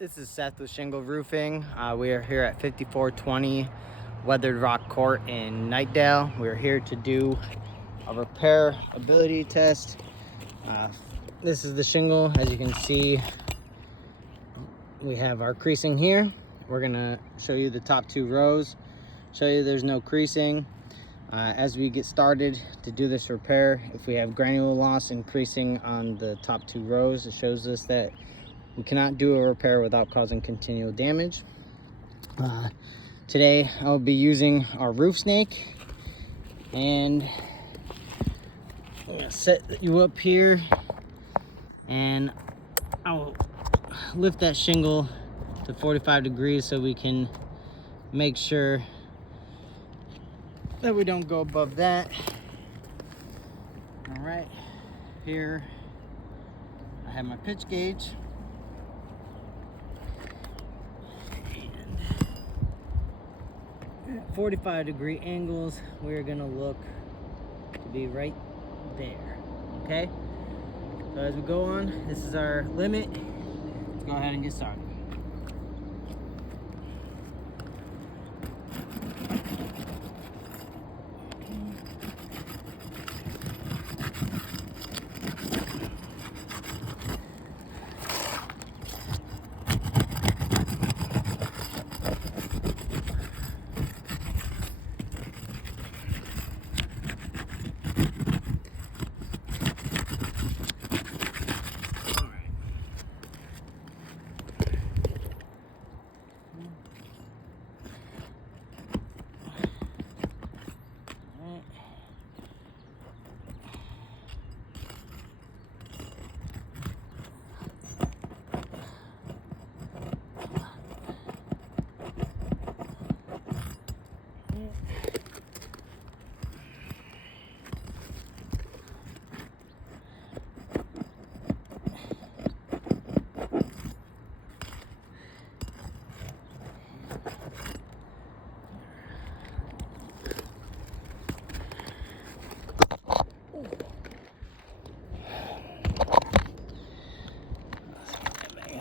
This is Seth with Shingle Roofing. We are here at 5420 Weathered Rock Court in Nightdale. We're here to do a repair ability test. This is the shingle. As you can see, we have our creasing here. We're gonna show you the top two rows, show you there's no creasing. As we get started to do this repair, if we have granule loss and creasing on the top two rows, it shows us that we cannot do a repair without causing continual damage. Today I'll be using our roof snake, and I'm gonna set you up here and I'll lift that shingle to 45 degrees so we can make sure that we don't go above that. All right, here I have my pitch gauge. 45-degree angles, we're gonna look to be right there. Okay, so as we go on, this is our limit. Let's go ahead and get started.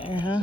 Uh-huh.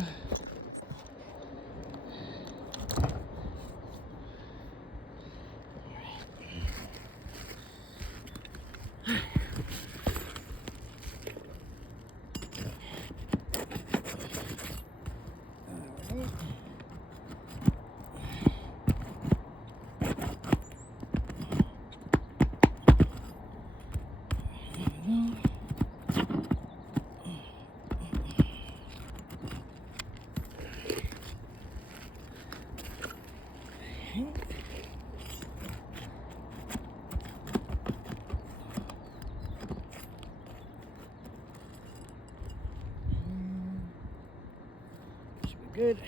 Should be good.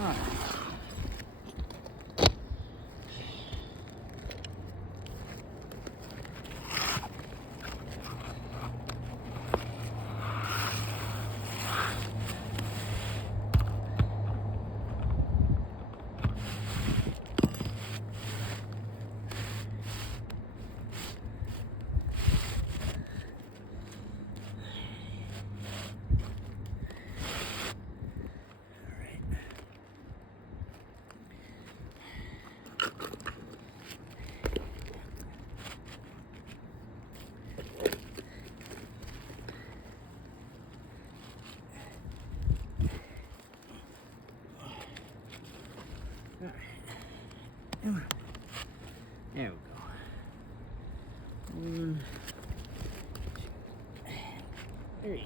All right. There we go. 1, 2, 3.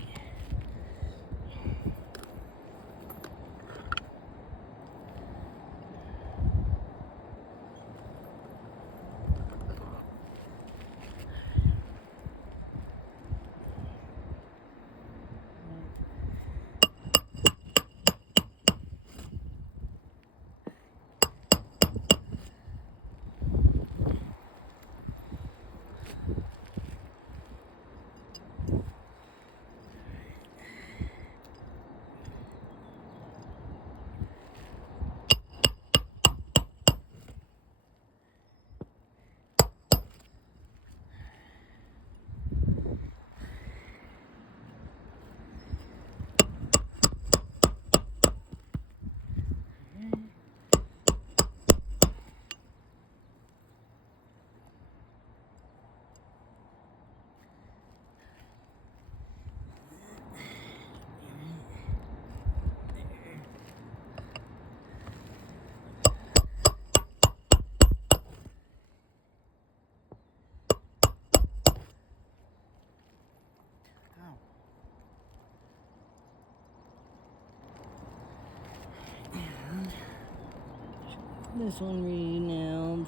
This one re-nailed.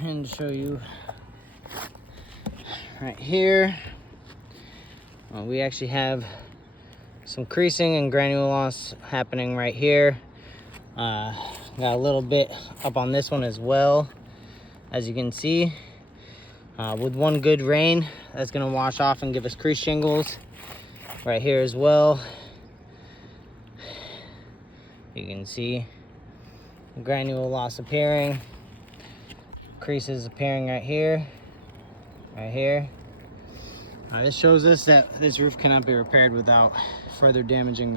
And to show you right here, we actually have some creasing and granule loss happening right here. Got a little bit up on this one as well, as you can see. With one good rain, that's gonna wash off and give us crease shingles right here as well. You can see granule loss appearing, creases appearing right here, right here. This shows us that this roof cannot be repaired without further damaging